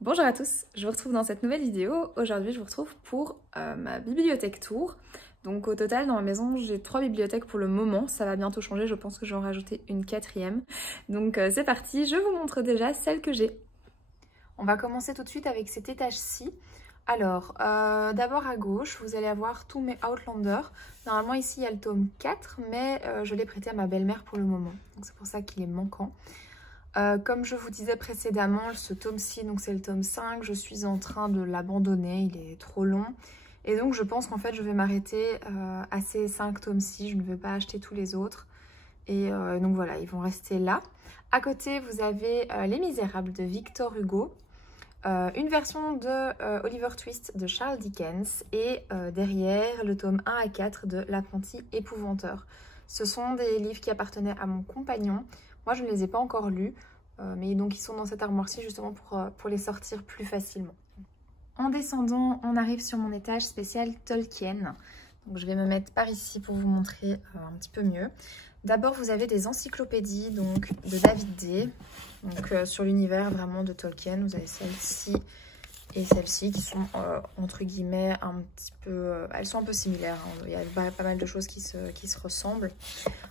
Bonjour à tous, je vous retrouve dans cette nouvelle vidéo. Aujourd'hui je vous retrouve pour ma bibliothèque tour. Donc au total dans ma maison j'ai 3 bibliothèques pour le moment, ça va bientôt changer, je pense que je vais en rajouter une 4e. Donc c'est parti, je vous montre déjà celle que j'ai. On va commencer tout de suite avec cet étage-ci. Alors d'abord à gauche vous allez avoir tous mes Outlander. Normalement ici il y a le tome 4 mais je l'ai prêté à ma belle-mère pour le moment. Donc c'est pour ça qu'il est manquant. Comme je vous disais précédemment, ce tome-ci, donc c'est le tome 5, je suis en train de l'abandonner, il est trop long. Et donc je pense qu'en fait je vais m'arrêter à ces 5 tomes-ci, je ne vais pas acheter tous les autres. Et donc voilà, ils vont rester là. À côté, vous avez Les Misérables de Victor Hugo, une version de Oliver Twist de Charles Dickens et derrière le tome 1 à 4 de L'Apprenti épouvanteur. Ce sont des livres qui appartenaient à mon compagnon. Moi, je ne les ai pas encore lus, mais donc ils sont dans cette armoire-ci justement pour les sortir plus facilement. En descendant, on arrive sur mon étage spécial Tolkien. Donc je vais me mettre par ici pour vous montrer un petit peu mieux. D'abord, vous avez des encyclopédies donc, de David D. Donc sur l'univers vraiment de Tolkien, vous avez celle-ci et celle-ci qui sont entre guillemets un petit peu... elles sont un peu similaires, hein. Il y a pas mal de choses qui se ressemblent.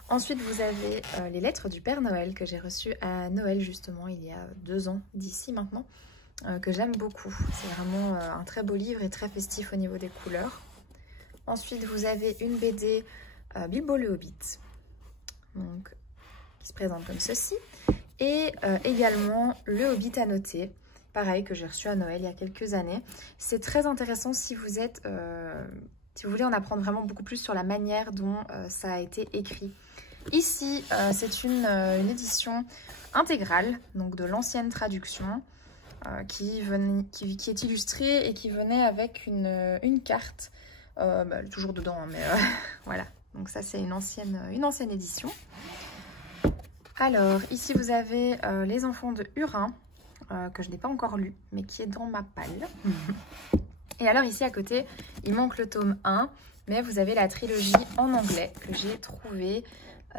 Ensuite, vous avez les lettres du Père Noël que j'ai reçues à Noël justement il y a 2 ans d'ici maintenant, que j'aime beaucoup. C'est vraiment un très beau livre et très festif au niveau des couleurs. Ensuite, vous avez une BD Bilbo le Hobbit, donc, qui se présente comme ceci. Et également le Hobbit annoté, pareil que j'ai reçu à Noël il y a quelques années. C'est très intéressant si vous êtes... si vous voulez en apprendre vraiment beaucoup plus sur la manière dont ça a été écrit. Ici, c'est une édition intégrale, donc de l'ancienne traduction, qui est illustrée et qui venait avec une carte, toujours dedans, hein, mais voilà. Donc ça, c'est une ancienne édition. Alors, ici, vous avez Les Enfants de Hurin, que je n'ai pas encore lu, mais qui est dans ma palle. Et alors ici à côté, il manque le tome 1, mais vous avez la trilogie en anglais que j'ai trouvée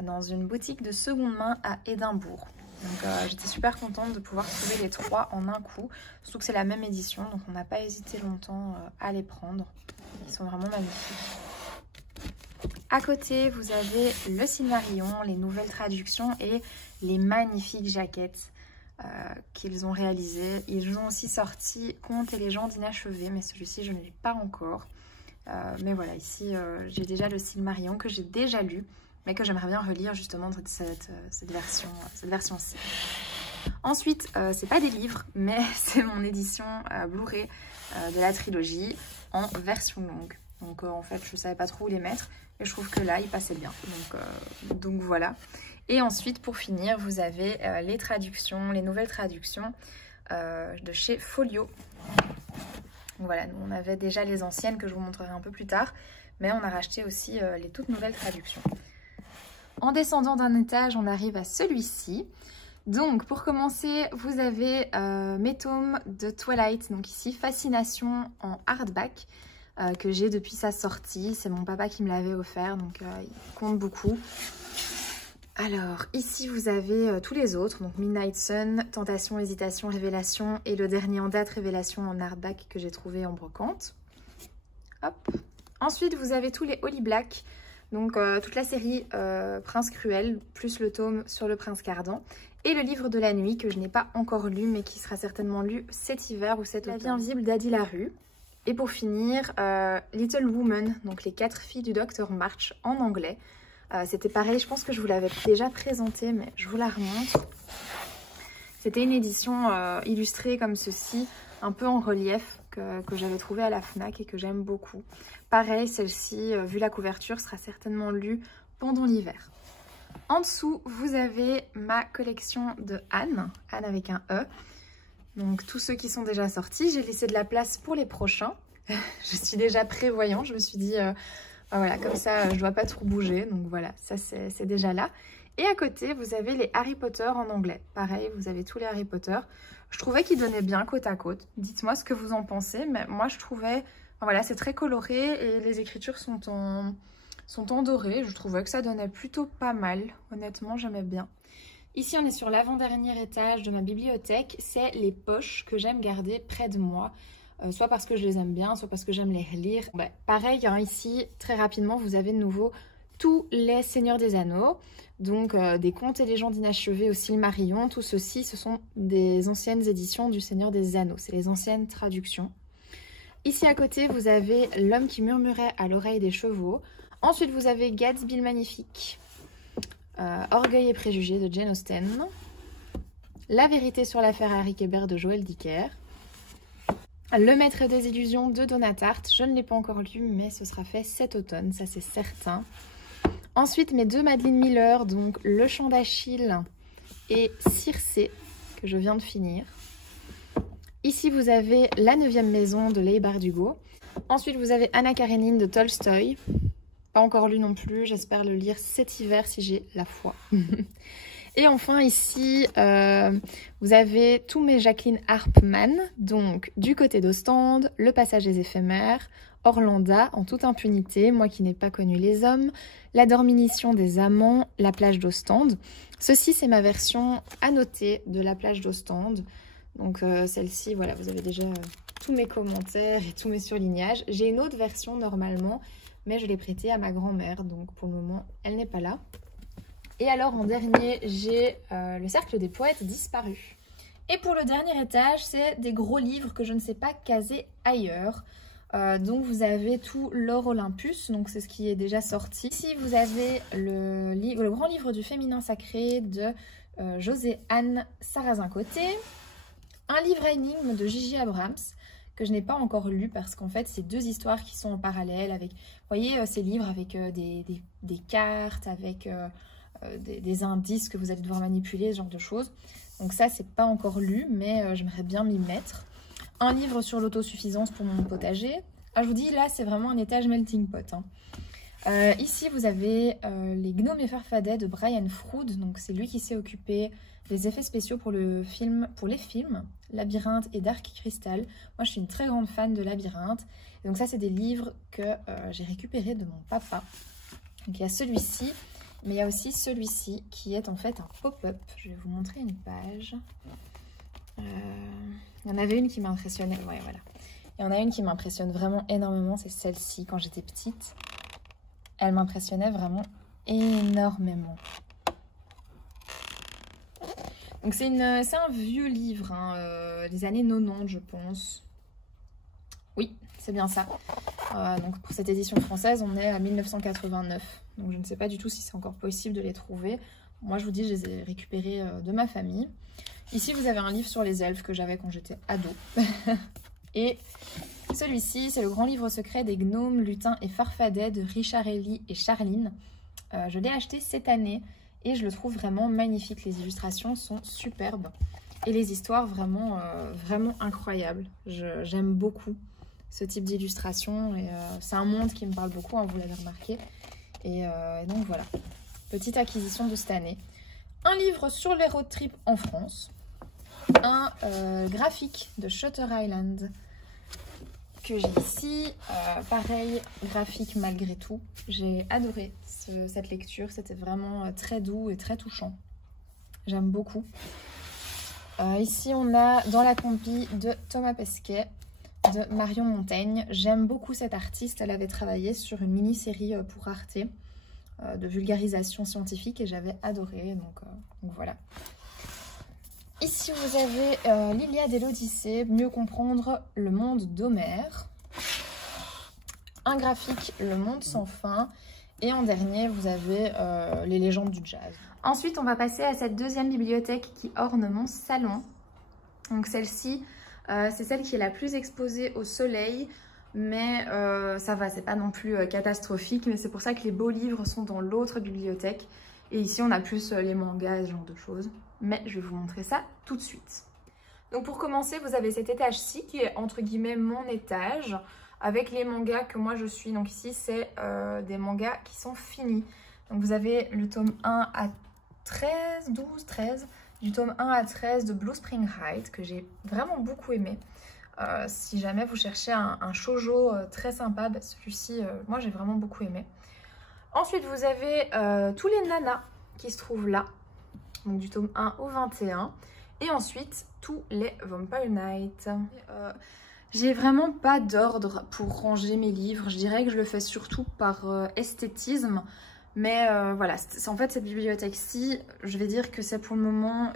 dans une boutique de seconde main à Édimbourg. Donc j'étais super contente de pouvoir trouver les 3 en un coup, surtout que c'est la même édition, donc on n'a pas hésité longtemps à les prendre. Ils sont vraiment magnifiques. À côté, vous avez le Silmarillion, les nouvelles traductions et les magnifiques jaquettes qu'ils ont réalisé. Ils ont aussi sorti Contes et légendes inachevées, mais celui-ci je ne l'ai pas encore. Mais voilà, ici j'ai déjà le Silmarillion que j'ai déjà lu, mais que j'aimerais bien relire justement dans cette version-ci. Ensuite, c'est pas des livres, mais c'est mon édition Blu-ray de la trilogie en version longue. Donc en fait, je savais pas trop où les mettre, et je trouve que là, ils passaient bien. Donc voilà. Et ensuite, pour finir, vous avez les traductions, les nouvelles traductions de chez Folio. Donc voilà, nous on avait déjà les anciennes que je vous montrerai un peu plus tard, mais on a racheté aussi les toutes nouvelles traductions. En descendant d'un étage, on arrive à celui-ci. Donc pour commencer, vous avez mes tomes de Twilight, donc ici Fascination en hardback, que j'ai depuis sa sortie. C'est mon papa qui me l'avait offert, donc il compte beaucoup. Alors, ici, vous avez tous les autres, donc Midnight Sun, Tentation, Hésitation, Révélation et le dernier en date, Révélation en hardback que j'ai trouvé en brocante. Hop. Ensuite, vous avez tous les Holy Black, donc toute la série Prince Cruel, plus le tome sur le Prince Cardan, et le livre de la nuit que je n'ai pas encore lu, mais qui sera certainement lu cet hiver ou cet automne. La vie invisible d'Adi Larue. Et pour finir, Little Woman, donc les 4 filles du Dr March en anglais. C'était pareil, je pense que je vous l'avais déjà présenté, mais je vous la remontre. C'était une édition illustrée comme ceci, un peu en relief, que j'avais trouvé à la FNAC et que j'aime beaucoup. Pareil, celle-ci, vu la couverture, sera certainement lue pendant l'hiver. En dessous, vous avez ma collection de Anne, Anne avec un E. Donc tous ceux qui sont déjà sortis, j'ai laissé de la place pour les prochains. Je suis déjà prévoyant, je me suis dit... voilà, comme ça, je ne dois pas trop bouger. Donc voilà, ça c'est déjà là. Et à côté, vous avez les Harry Potter en anglais. Pareil, vous avez tous les Harry Potter. Je trouvais qu'ils donnaient bien côte à côte. Dites-moi ce que vous en pensez. Mais moi, je trouvais... voilà, c'est très coloré et les écritures sont en doré. Je trouvais que ça donnait plutôt pas mal. Honnêtement, j'aimais bien. Ici, on est sur l'avant-dernier étage de ma bibliothèque. C'est les poches que j'aime garder près de moi. Soit parce que je les aime bien, soit parce que j'aime les relire. Ouais. Pareil, hein, ici, très rapidement, vous avez de nouveau tous les Seigneurs des Anneaux. Donc, des Contes et légendes inachevées au Silmarillion. Tout ceci, ce sont des anciennes éditions du Seigneur des Anneaux. C'est les anciennes traductions. Ici, à côté, vous avez L'homme qui murmurait à l'oreille des chevaux. Ensuite, vous avez Gatsby le Magnifique. Orgueil et préjugés de Jane Austen. La vérité sur l'affaire Harry Kéber de Joël Dicker. Le maître des illusions de Donna Tartt. Je ne l'ai pas encore lu, mais ce sera fait cet automne, ça c'est certain. Ensuite, mes deux Madeleine Miller, donc Le chant d'Achille et Circé, que je viens de finir. Ici, vous avez La 9e maison de Leigh Bardugo. Ensuite, vous avez Anna Karénine de Tolstoï. Pas encore lu non plus, j'espère le lire cet hiver si j'ai la foi. Et enfin ici, vous avez tous mes Jacqueline Harpman, donc Du côté d'Ostende, Le passage des éphémères, Orlanda en toute impunité, Moi qui n'ai pas connu les hommes, La dorminition des amants, La plage d'Ostende. Ceci c'est ma version annotée de La plage d'Ostende. Donc celle-ci, voilà, vous avez déjà tous mes commentaires et tous mes surlignages. J'ai une autre version normalement, mais je l'ai prêtée à ma grand-mère, donc pour le moment, elle n'est pas là. Et alors, en dernier, j'ai Le cercle des poètes disparus. Et pour le dernier étage, c'est des gros livres que je ne sais pas caser ailleurs. Donc, vous avez tout L'Or Olympus, donc c'est ce qui est déjà sorti. Ici, vous avez le grand livre du féminin sacré de José-Anne Sarrazin-Côté. Un livre à énigmes de Gigi Abrams, que je n'ai pas encore lu parce qu'en fait c'est deux histoires qui sont en parallèle avec, vous voyez, ces livres avec des cartes, avec des indices que vous allez devoir manipuler, ce genre de choses. Donc ça c'est pas encore lu, mais j'aimerais bien m'y mettre. Un livre sur l'autosuffisance pour mon potager. Ah, je vous dis, là c'est vraiment un étage melting pot, hein. Ici vous avez Les Gnomes et Farfadets de Brian Froud, donc c'est lui qui s'est occupé des effets spéciaux pour les films Labyrinthe et Dark Crystal. Moi je suis une très grande fan de Labyrinthe. Et donc ça c'est des livres que j'ai récupérés de mon papa. Donc il y a celui-ci, mais il y a aussi celui-ci qui est en fait un pop-up. Je vais vous montrer une page. Il y en avait une qui m'impressionnait, ouais voilà. Il y en a une qui m'impressionne vraiment énormément, c'est celle-ci. Quand j'étais petite, elle m'impressionnait vraiment énormément. Donc c'est un vieux livre, hein, des années 90 je pense. Oui, c'est bien ça. Donc pour cette édition française, on est à 1989. Donc je ne sais pas du tout si c'est encore possible de les trouver. Moi je vous dis, je les ai récupérés de ma famille. Ici vous avez un livre sur les elfes que j'avais quand j'étais ado. Et celui-ci, c'est le grand livre secret des gnomes, lutins et farfadets de Richard Ellie et Charline. Je l'ai acheté cette année. Et je le trouve vraiment magnifique. Les illustrations sont superbes. Et les histoires vraiment, vraiment incroyables. J'aime beaucoup ce type d'illustration. Et c'est un monde qui me parle beaucoup, hein, vous l'avez remarqué. Et donc voilà. Petite acquisition de cette année. Un livre sur les road trips en France. Un graphique de Shutter Island que j'ai ici. Pareil, graphique malgré tout. J'ai adoré cette lecture. C'était vraiment très doux et très touchant. J'aime beaucoup. Ici, on a Dans la compi de Thomas Pesquet, de Marion Montaigne. J'aime beaucoup cette artiste. Elle avait travaillé sur une mini-série pour Arte de vulgarisation scientifique et j'avais adoré. Donc voilà. Ici, vous avez l'Iliade et l'Odyssée, mieux comprendre le monde d'Homère. Un graphique, Le monde sans fin. Et en dernier, vous avez les légendes du jazz. Ensuite, on va passer à cette deuxième bibliothèque qui orne mon salon. Donc celle-ci, c'est celle qui est la plus exposée au soleil. Mais ça va, c'est pas non plus catastrophique. Mais c'est pour ça que les beaux livres sont dans l'autre bibliothèque. Et ici, on a plus les mangas, ce genre de choses. Mais je vais vous montrer ça tout de suite. Donc pour commencer, vous avez cet étage-ci qui est entre guillemets mon étage avec les mangas que moi je suis. Donc ici, c'est des mangas qui sont finis. Donc vous avez le tome 1 à 13, 12, 13, du tome 1 à 13 de Blue Spring Hide que j'ai vraiment beaucoup aimé. Si jamais vous cherchez un shoujo très sympa, bah celui-ci, moi j'ai vraiment beaucoup aimé. Ensuite, vous avez tous les nanas qui se trouvent là. donc du tome 1 au 21. Et ensuite, tous les Vampire Night. J'ai vraiment pas d'ordre pour ranger mes livres. Je dirais que je le fais surtout par esthétisme. Mais voilà, en fait cette bibliothèque-ci, je vais dire que c'est pour le moment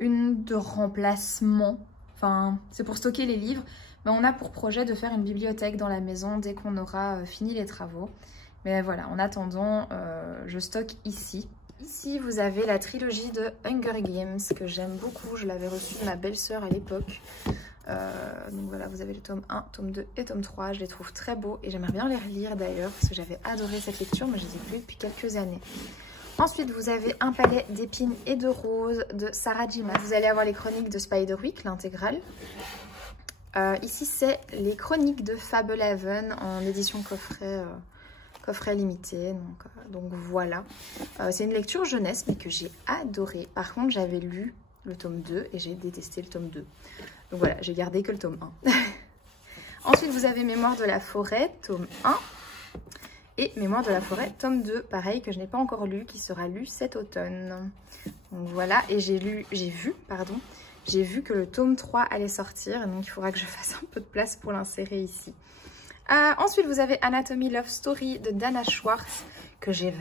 une de remplacement. Enfin, c'est pour stocker les livres. Mais on a pour projet de faire une bibliothèque dans la maison dès qu'on aura fini les travaux. Mais voilà, en attendant, je stocke ici. Ici, vous avez la trilogie de Hunger Games que j'aime beaucoup. Je l'avais reçue de ma belle-sœur à l'époque. Donc voilà, vous avez le tome 1, tome 2 et tome 3. Je les trouve très beaux et j'aimerais bien les relire d'ailleurs parce que j'avais adoré cette lecture, mais je les ai plus depuis quelques années. Ensuite, vous avez Un palais d'épines et de roses de Sarah J. Maas. Vous allez avoir les chroniques de Spiderwick, l'intégrale. Ici, c'est les chroniques de Fablehaven en édition coffret limité. Donc voilà. C'est une lecture jeunesse, mais que j'ai adoré. Par contre, j'avais lu le tome 2 et j'ai détesté le tome 2. Donc voilà, j'ai gardé que le tome 1. Ensuite, vous avez Mémoire de la forêt, tome 1. Et Mémoire de la forêt, tome 2, pareil, que je n'ai pas encore lu, qui sera lu cet automne. Donc voilà, et j'ai vu que le tome 3 allait sortir, donc il faudra que je fasse un peu de place pour l'insérer ici. Ensuite, vous avez Anatomy Love Story de Dana Schwartz, que j'avais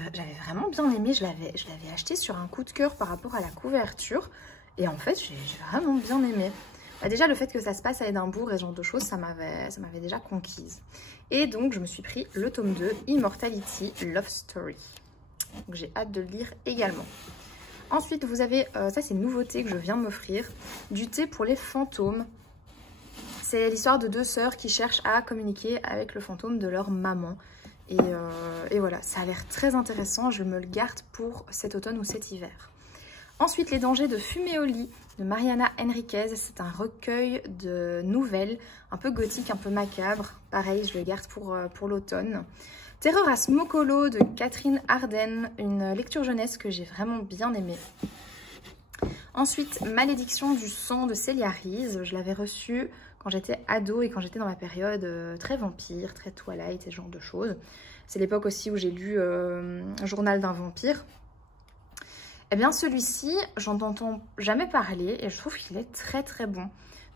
vraiment bien aimé. Je l'avais acheté sur un coup de cœur par rapport à la couverture. Et en fait, j'ai vraiment bien aimé. Déjà, le fait que ça se passe à Édimbourg et ce genre de choses, ça m'avait déjà conquise. Et donc, je me suis pris le tome 2, Immortality Love Story. Donc, j'ai hâte de le lire également. Ensuite, vous avez, ça c'est une nouveauté que je viens de m'offrir, du thé pour les fantômes. C'est l'histoire de deux sœurs qui cherchent à communiquer avec le fantôme de leur maman. Et voilà, ça a l'air très intéressant, je me le garde pour cet automne ou cet hiver. Ensuite, Les dangers de fumer au lit de Mariana Enriquez. C'est un recueil de nouvelles, un peu gothique, un peu macabre. Pareil, je le garde pour l'automne. Terreur à Smokolo de Catherine Arden, une lecture jeunesse que j'ai vraiment bien aimée. Ensuite, Malédiction du sang de Célia Rees. Je l'avais reçue quand j'étais ado et quand j'étais dans ma période très vampire, très Twilight et ce genre de choses. C'est l'époque aussi où j'ai lu Journal d'un vampire. Eh bien celui-ci, j'en entends jamais parler et je trouve qu'il est très très bon.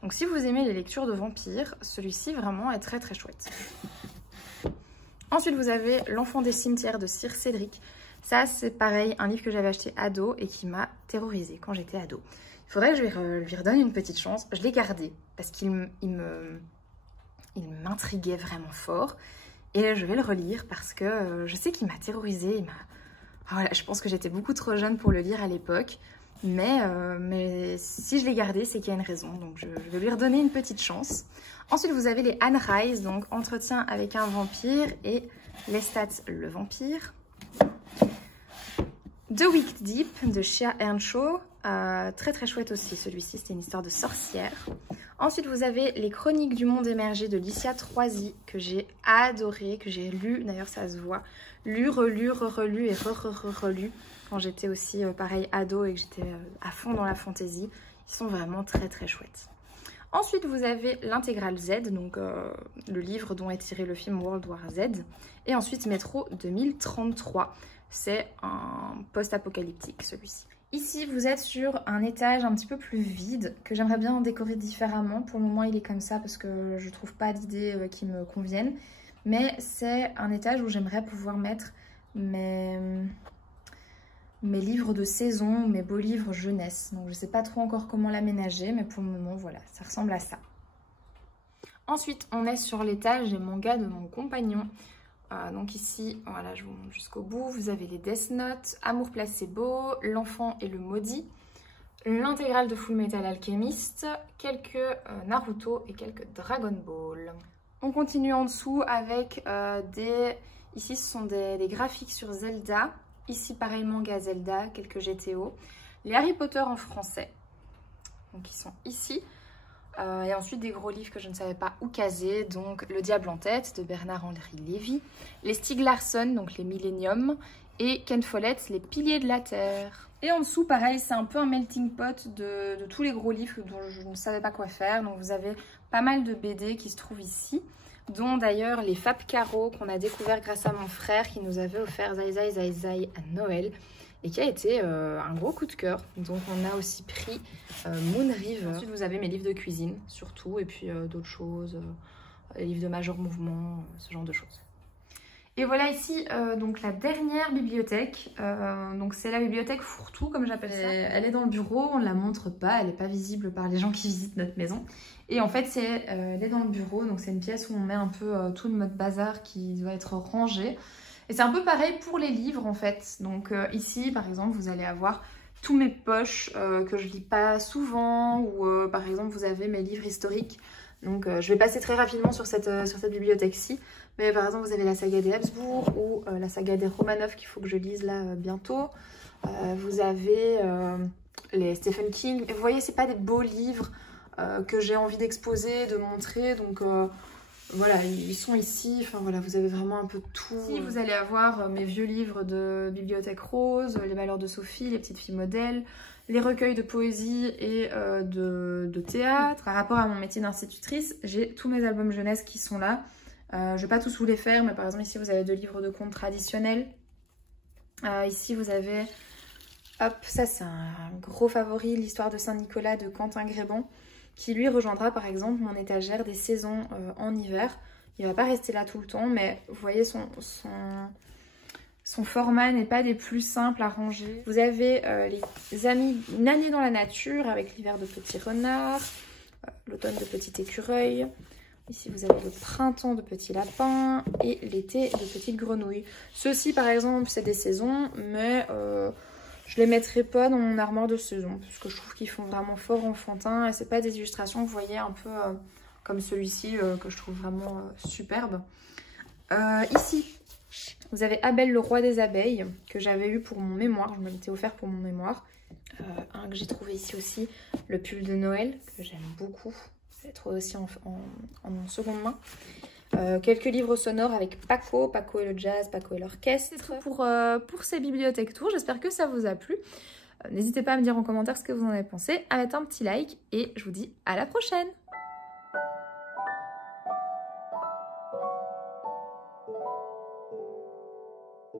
Donc si vous aimez les lectures de vampires, celui-ci vraiment est très très chouette. Ensuite vous avez L'enfant des cimetières de Sir Cédric. Ça c'est pareil, un livre que j'avais acheté ado et qui m'a terrorisée quand j'étais ado. Il faudrait que je lui redonne une petite chance. Je l'ai gardé parce qu'il m'intriguait vraiment fort. Et je vais le relire parce que je sais qu'il m'a terrorisée. Voilà, je pense que j'étais beaucoup trop jeune pour le lire à l'époque. Mais si je l'ai gardé, c'est qu'il y a une raison. Donc je vais lui redonner une petite chance. Ensuite, vous avez les Anne Rice, donc Entretien avec un vampire et Lestat le vampire. The Wicked Deep de Shea Earnshaw. Très très chouette aussi celui-ci, c'était une histoire de sorcière. Ensuite vous avez Les Chroniques du monde émergé de Licia Troisi, que j'ai adoré, que j'ai lu, d'ailleurs ça se voit, lu, relu, relu et relu quand j'étais aussi pareil ado et que j'étais à fond dans la fantaisie. Ils sont vraiment très très chouettes. Ensuite vous avez l'intégrale Z, donc le livre dont est tiré le film World War Z. Et ensuite Métro 2033, c'est un post-apocalyptique celui-ci. Ici, vous êtes sur un étage un petit peu plus vide, que j'aimerais bien décorer différemment. Pour le moment, il est comme ça parce que je trouve pas d'idées qui me conviennent. Mais c'est un étage où j'aimerais pouvoir mettre mes livres de saison, mes beaux livres jeunesse. Donc je sais pas trop encore comment l'aménager, mais pour le moment, voilà, ça ressemble à ça. Ensuite, on est sur l'étage des mangas de mon compagnon. Donc ici, voilà, je vous montre jusqu'au bout. Vous avez les Death Note, Amour placebo, L'enfant et le maudit, l'intégrale de Full Metal Alchemist, quelques Naruto et quelques Dragon Ball. On continue en dessous avec ici ce sont des graphiques sur Zelda. Ici pareil, manga Zelda, quelques GTO. Les Harry Potter en français, donc ils sont ici. Et ensuite des gros livres que je ne savais pas où caser, donc Le Diable en tête de Bernard-Henri Lévy, les Stieg Larsson, donc les Millennium, et Ken Follett, les Piliers de la Terre. Et en dessous, pareil, c'est un peu un melting pot de tous les gros livres dont je ne savais pas quoi faire. Donc vous avez pas mal de BD qui se trouvent ici, dont d'ailleurs les Fab Caro qu'on a découvert grâce à mon frère qui nous avait offert Zai Zai Zai Zai à Noël. et qui a été un gros coup de cœur. Donc on a aussi pris Moon River. Ensuite vous avez mes livres de cuisine surtout, et puis d'autres choses, les livres de Major Mouvement, ce genre de choses. Et voilà ici donc la dernière bibliothèque, donc c'est la bibliothèque fourre-tout comme j'appelle ça. Elle est dans le bureau, on ne la montre pas, elle n'est pas visible par les gens qui visitent notre maison. Et en fait elle est dans le bureau, donc c'est une pièce où on met un peu tout le mode bazar qui doit être rangé. Et c'est un peu pareil pour les livres en fait. Donc ici par exemple vous allez avoir tous mes poches que je lis pas souvent, ou par exemple vous avez mes livres historiques. Donc je vais passer très rapidement sur cette bibliothèque-ci. Mais par exemple, vous avez la saga des Habsbourg ou la saga des Romanov qu'il faut que je lise là bientôt. Vous avez les Stephen King. Et vous voyez, c'est pas des beaux livres que j'ai envie d'exposer, de montrer. Donc voilà, ils sont ici. Enfin voilà, vous avez vraiment un peu tout. Ici, vous allez avoir mes vieux livres de Bibliothèque Rose, Les Malheurs de Sophie, Les Petites Filles Modèles, les recueils de poésie et de théâtre. Par rapport à mon métier d'institutrice, j'ai tous mes albums jeunesse qui sont là. Je ne vais pas tous vous les faire, mais par exemple ici vous avez 2 livres de contes traditionnels. Ici vous avez, hop, ça c'est un gros favori, l'histoire de Saint-Nicolas de Quentin Grébon, qui lui rejoindra par exemple mon étagère des saisons en hiver. Il ne va pas rester là tout le temps, mais vous voyez son format n'est pas des plus simples à ranger. Vous avez les amis, une année dans la nature avec l'hiver de Petit Renard, l'automne de Petit Écureuil. Ici, vous avez le printemps de Petits Lapins et l'été de Petites Grenouilles. Ceux-ci, par exemple, c'est des saisons, mais je les mettrai pas dans mon armoire de saison parce que je trouve qu'ils font vraiment fort enfantin et c'est pas des illustrations, vous voyez, un peu comme celui-ci que je trouve vraiment superbe. Ici, vous avez Abel le roi des abeilles que j'avais eu pour mon mémoire, je me l'étais offert pour mon mémoire. Un que j'ai trouvé ici aussi, le pull de Noël, que j'aime beaucoup. Je l'ai trouvé aussi en seconde main. Quelques livres sonores avec Paco et le jazz, Paco et l'orchestre. C'est tout pour ces bibliothèques tours. J'espère que ça vous a plu. N'hésitez pas à me dire en commentaire ce que vous en avez pensé, à mettre un petit like et je vous dis à la prochaine.